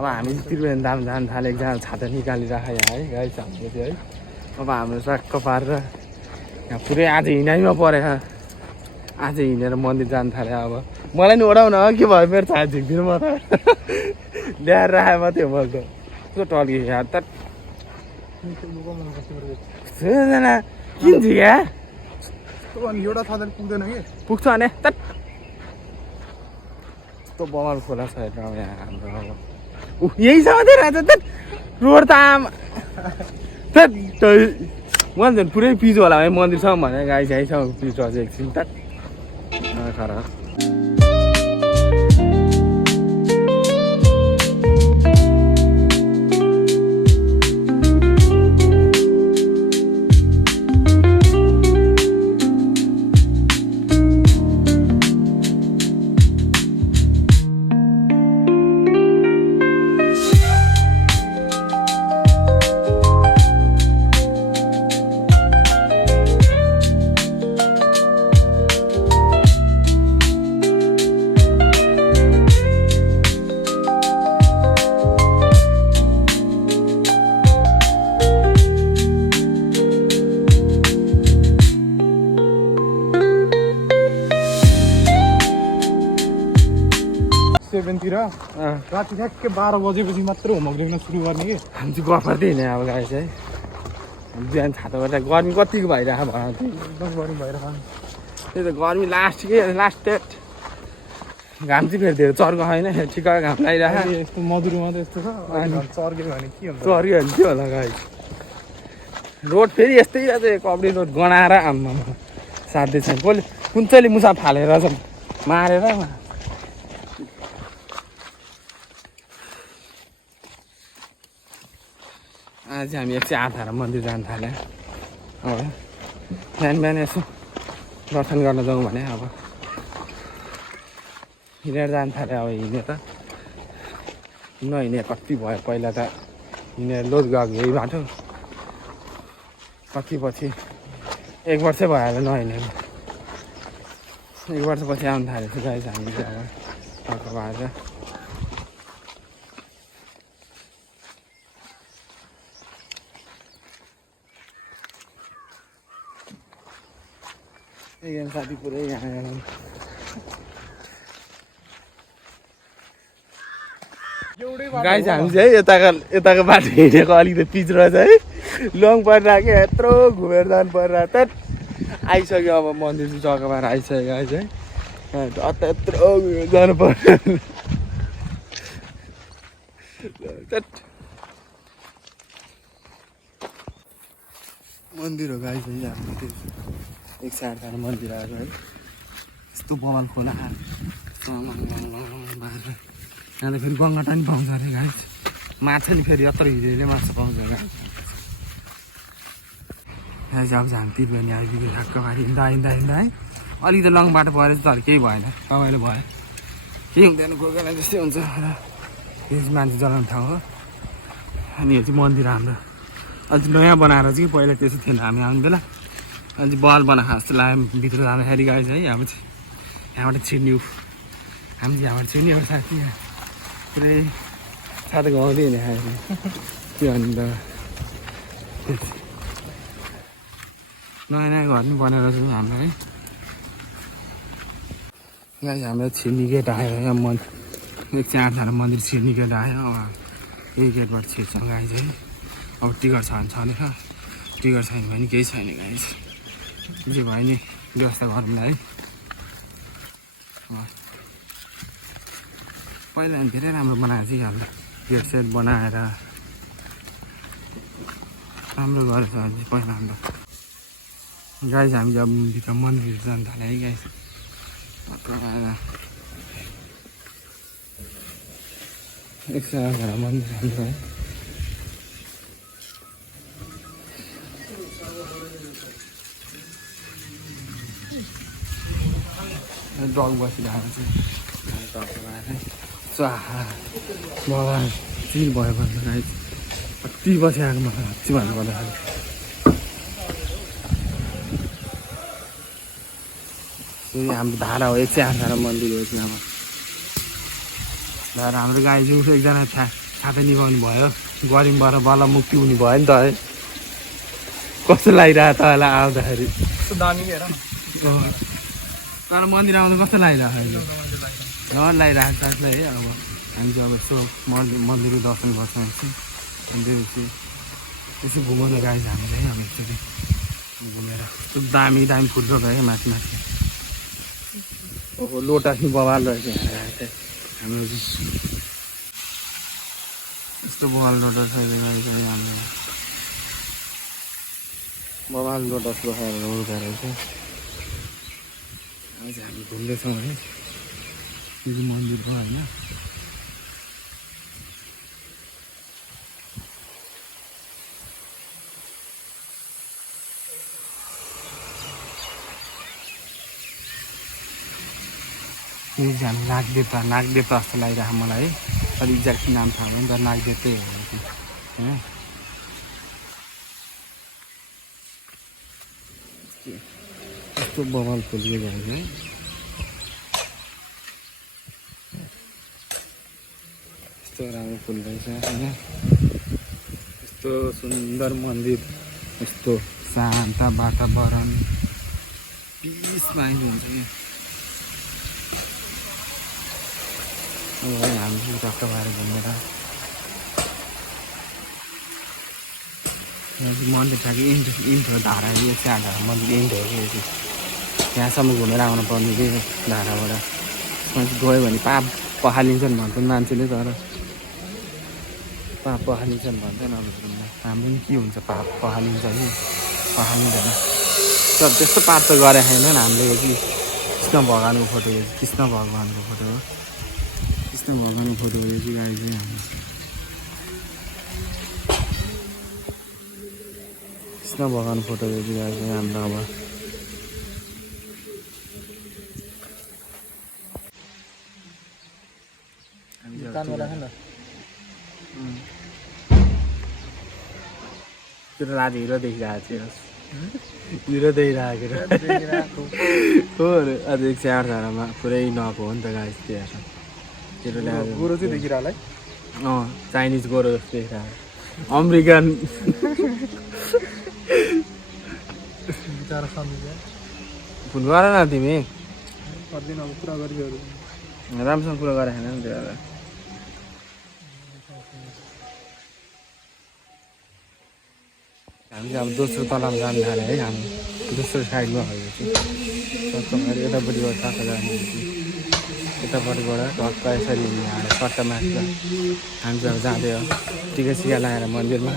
अब हामी त्रिवेणी धाम जान थाले एकजना छाता निकालिराख यहाँ है गाइस हामीले चाहिँ है अब हाम्रो टक्क पारेर यहाँ पुरै आज हिँडाइमा परेछ आज हिँडेर मन्दिर जान थाले अब मलाई नि ओढाउन के भयो मेरो छाता झिक्दिनु म त ल्याएर राखेँ मात्रै हो मैले त कस्तो टल्कियो यहाँ त किन झिक्या एउटा छाता पुग्दैन कि पुग्छ भने त यस्तो बवाल खोला छ हेर्नु अब यहाँ हाम्रो अब यही छ मात्रै रहेछ त रोड त आम त मैले झन् पुरै पिच होला है मन्दिरसम्म भने गाई छाइसम्म पिच रहेछ एकछिन त खराब सेभेनतिर राति ठ्याक्कै 12 बजेपछि मात्र होमवर्क लेख्न सुरु गर्ने कि हामी चाहिँ गफर्दै हिँड्ने अब गाई चाहिँ बिहान छाताबाट गर्मी कतिको भइरहेको भन एकदम गरम भइरहेको त्यही त गर्मी लास्ट डेट घाम चाहिँ फेरि धेरै चर्को छैन ठिक्क घाम लागिरहेको यस्तो मधुरोमा त यस्तो छ अनि चर्क्यो भने के हुन्छ चर्क्यो भने के होला गाई रोड फेरि यस्तै अझै कबडी रोड गनाएर आम्मा साध्य छैन कसले कुन चाहिँले मुसा फालेर छ मारेर आज हामी एकछिन आधार मन्दिर जान थाल्यौँ अब बिहान यसो दर्शन गर्न जाउँ भने अब हिँडेर जान थाल्यो अब हिँडे त नहिँडे कति भयो पहिला त हिँडेर लोड गएको यही बाटो कति पछि 1 वर्षै भयो होला नहिँडेको 1 वर्षपछि आउनु थालेको छु गाइस हामी चाहिँ अब अर्को भएर एकजना साथी पुरै यहाँ गाई चाहिँ हामी चाहिँ यताको बाटो हिँडेको अलिकति पिच रहेछ है लङ परिरहेको यत्रो घुमेर जानु परिरहेको त आइसक्यो अब मन्दिर जग्गाबाट आइसक्यो गाई चाहिँ यत्रो जानु पर्यो मन्दिर हो गाई चाहिँ हाम्रो त्यो एक साइड मन्दिर आएको है यस्तो बवाल खोला यहाँ त फेरि गङ्गटा नि पाउँछ अरे गाई माछा नि फेरि यत्रो हिँडेले माछा पाउँछ गाई यहाँ चाहिँ अब हामी त्रिवेणी आइपुग्यो ठ्याक्क माथि हिँड्दा है अलिकति लङ बाटो परेर तर केही भएन रमाइलो भयो केही हुँदैन कोही बेला जस्तै हुन्छ र यो चाहिँ मान्छे जलाउने ठाउँ हो अनि यो चाहिँ मन्दिर हाम्रो अझ नयाँ बनाएर चाहिँ पहिला त्यसो थिएन हामी आउने बेला अझै बल बनाएको जस्तो लाग्यो भित्र जाँदाखेरि गाई चाहिँ हामी चाहिँ यहाँबाट छिर्ने हामी चाहिँ यहाँबाट छिर्ने एउटा साथी पुरै साथी गाउँदै हिँड्ने खायो त्यो अन्त नयाँ नयाँ घर पनि बनाएर छु हाम्रो है गाई हाम्रो छिर्ने गेट आयो यहाँ एक चाहिँ 8 मन्दिर छिर्ने गेट आयो अब यही गेटबाट छिर्छौँ गाई चाहिँ अब टिकट छ भने छँदैछ टिकट छैन भने केही छैन गाई जे भयो नि व्यवस्था गरौँला है पहिला धेरै राम्रो बनाएको चाहिँ हाम्रो गेट सेट बनाएर राम्रो गरेछ अझै पहिला हाम्रो गाई हामी जब भित्र मन्दिर जान थाल्यो है गाई एक मन्दिर हाम्रो है डग बसिरहेको चाहिँ भगवान् चिल भयो भने गाई कति बसिरहेको मलाई हच्ची भन्नु पर्दाखेरि हाम्रो धारा हो 108 मन्दिर हो यसमा धारा हाम्रो गाई चाहिँ एकजना साथै निभाउनु भयो गरिमबाट बल्ल मुक्ति हुने भयो नि त है कस्तो लागिरहेको तपाईँलाई आउँदाखेरि कस्तो दामी हेर न तर मन्दिर आउँदा कस्तो लागिरहेको अहिले रमाइलो लाग्छ डर लागिरहेको छ साथीलाई है अब हामी चाहिँ अब यसो मन्दिरको दर्शन गर्छौँ एकछिन अनि त्यसपछि यसो घुमाउनु गएछ हामीले है अब एकचोटि घुमेर कस्तो दामी दामी फुल रोप्यो क्या माथि माथि ओहो लोटस नि बवाल रहेछ यहाँ चाहिँ हाम्रो यस्तो बवाल लोटस रहेछ हाम्रो बवाल लोटस रोपेर रहेछ आज हामी घुम्दैछौँ है यो चाहिँ मन्दिर हो होइन यो चाहिँ हामी नागदेवता जस्तो लागिरहेको मलाई है अलिक एक्ज्याक्ट नाम थाहा भएन तर नागदेवतै हो होइन यस्तो बवाल फुल्यो भएको है यस्तो राम्रो फुल रहेछ होइन यस्तो सुन्दर मन्दिर यस्तो शान्त वातावरण पिस माइन्ड हुन्छ क्या अब है हामी चाहिँ टक्क भएर घुमेर यहाँ चाहिँ मन्दिर छ कि इन्ट हो धारा यो चाहिँ धारा मन्दिर इन्ट हो कि यो चाहिँ यहाँसम्म घुमेर आउनु पर्ने कि धाराबाट मान्छे गयो भने पाप पखालिन्छन् भन्छन् मान्छेले तर पाप पखालिन्छन् भन्छन् अब हाम्रो पनि के हुन्छ पाप पखालिन्छ कि पखालिँदैन तर त्यस्तो पाप त गरे छैन हामीले यो कि कृष्ण भगवान्को फोटो यो कृष्ण भगवान्को फोटो हो कृष्ण भगवान्को फोटो हो यो चाहिँ गाडी चाहिँ हाम्रो कृष्ण भगवान्को फोटो यो चाहिँ गाडी चाहिँ हाम्रो अब त्यो रात हिरो देखिरहेको थियो हिरो देखिरहेको हो अझ 108 धारामा पुरै नएको हो नि त गाई त्यहाँ त्यो गोरो चाहिँ देखिरहेलाई चाइनिज गोरो जस्तो देखिरहेको अमेरिकन फोन गर न तिमी पर्दैन अब कुरा गरिहरू राम्रोसँग कुरा गरेको छैन नि त्यो हामी चाहिँ अब दोस्रो तलामा जानु थाल्यो है हामी दोस्रो साइडमा भयो चाहिँ यतापट्टिबाट टक्क जाने यतापट्टिबाट टक्क यसरी हालेर सट्टा माथि हामी चाहिँ अब जाँदै हो टिका सिका लगाएर मन्दिरमा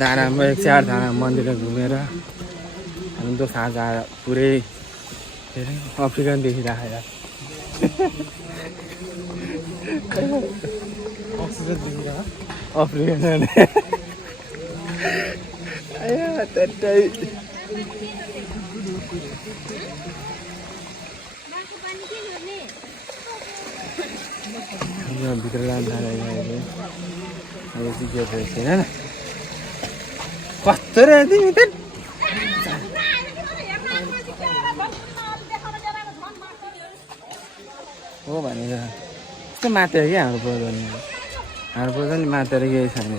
धारामा 108 धारा मन्दिरमा घुमेर हामी दोस्रो आज आएर पुरै के अरे अफ्रिकन देखिराखेर अक्सिजन देखिरह अफ्रिकन भित्र लानु थालेको अब चाहिँ के रहेछ होइन कस्तो रहेछ तिमी त हो भनेर यस्तो मातेर क्या हाम्रो प्रोजन मातेर केही छैन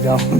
भित्र आउनु